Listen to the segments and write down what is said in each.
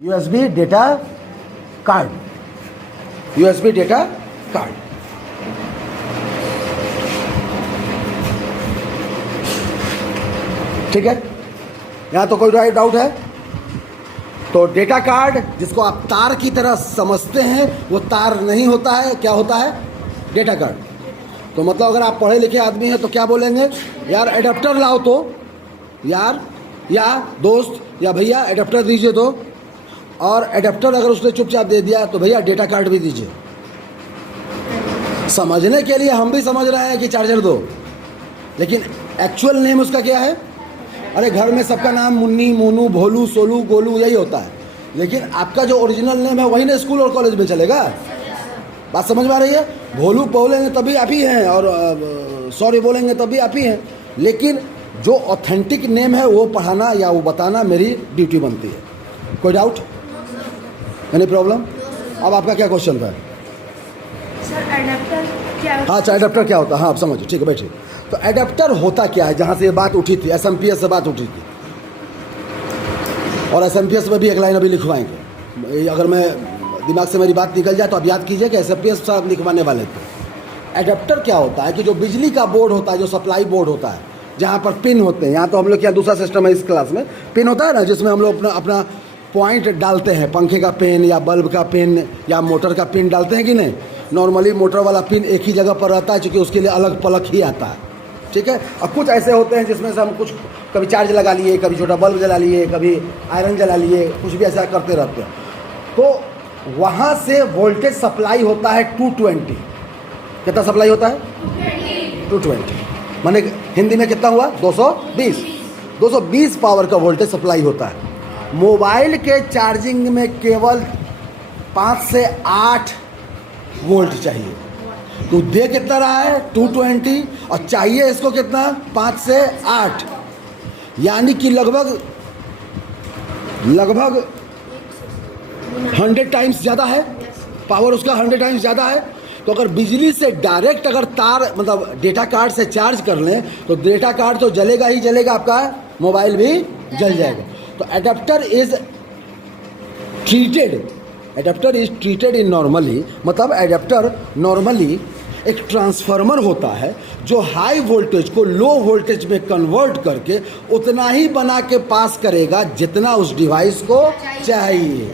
USB data card, USB data card. ठीक है, यहां तो कोई डाउट है? तो डेटा कार्ड जिसको आप तार की तरह समझते हैं वो तार नहीं होता है, क्या होता है? Data card. तो मतलब अगर आप पढ़े लिखे आदमी हैं तो क्या बोलेंगे, यार एडाप्टर लाओ तो, यार या दोस्त या भैया एडाप्टर दीजिए तो। और एडाप्टर अगर उसने चुपचाप दे दिया तो भैया डेटा कार्ड भी दीजिए। समझने के लिए हम भी समझ रहे हैं कि चार्जर दो, लेकिन एक्चुअल नेम उसका क्या है? अरे घर में सबका नाम मुन्नी, मोनू, भोलू, सोलू, गोलू यही होता है, लेकिन आपका जो ओरिजिनल नेम है वही ना स्कूल और कॉलेज में चलेगा। बात समझ में आ रही है? भोलू बोलेंगे तभी आप ही हैं और सॉरी बोलेंगे तभी आप ही हैं, लेकिन जो ऑथेंटिक नेम है वो पढ़ाना या वो बताना मेरी ड्यूटी बनती है। कोई डाउट? Any problem? अब आपका क्या क्वेश्चन था? सर एडाप्टर क्या? हाँ, अच्छा एडाप्टर क्या होता है? हाँ, आप समझो, ठीक है, बैठिए। तो एडाप्टर होता क्या है, जहाँ से ये बात उठी थी, SMPS से बात उठी थी, और SMPS में भी एक लाइन अभी लिखवाएंगे। अगर मैं दिमाग से मेरी बात निकल जाए तो आप याद कीजिए कि SMPS साहब लिखवाने वाले थे। एडाप्टर क्या होता है कि जो बिजली का बोर्ड होता है, जो सप्लाई बोर्ड होता है, जहाँ पर पिन होते हैं, यहाँ तो हम लोग क्या दूसरा सिस्टम है इस क्लास में, पिन होता है ना, जिसमें हम लोग अपना पॉइंट डालते हैं, पंखे का पिन या बल्ब का पिन या मोटर का पिन डालते हैं कि नहीं। नॉर्मली मोटर वाला पिन एक ही जगह पर रहता है, क्योंकि उसके लिए अलग प्लग ही आता है। ठीक है, अब कुछ ऐसे होते हैं जिसमें से हम कुछ कभी चार्ज लगा लिए, कभी छोटा बल्ब जला लिए, कभी आयरन जला लिए, कुछ भी ऐसा करते रहते हैं। तो वहाँ से वोल्टेज सप्लाई होता है 220। कितना सप्लाई होता है? 220। माने हिंदी में कितना हुआ? 220। 220 पावर का वोल्टेज सप्लाई होता है। मोबाइल के चार्जिंग में केवल 5 से 8 वोल्ट चाहिए। तो दे कितना रहा है? 220, और चाहिए इसको कितना? 5 से 8, यानी कि लगभग 100 टाइम्स ज़्यादा है पावर उसका, 100 टाइम्स ज़्यादा है। तो अगर बिजली से डायरेक्ट अगर तार मतलब डेटा कार्ड से चार्ज कर लें तो डेटा कार्ड तो जलेगा ही जलेगा, आपका मोबाइल भी जल जाएगा। तो adapter is treated in normally, मतलब एडाप्टर नॉर्मली एक ट्रांसफार्मर होता है जो हाई वोल्टेज को लो वोल्टेज में कन्वर्ट करके उतना ही बना के पास करेगा जितना उस डिवाइस को चाहिए।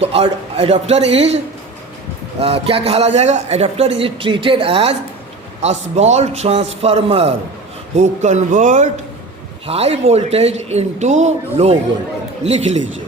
तो एडाप्टर इज क्या कहा जाएगा? Adapter is treated as a small transformer who convert high voltage into low voltage. लिख लीजिए।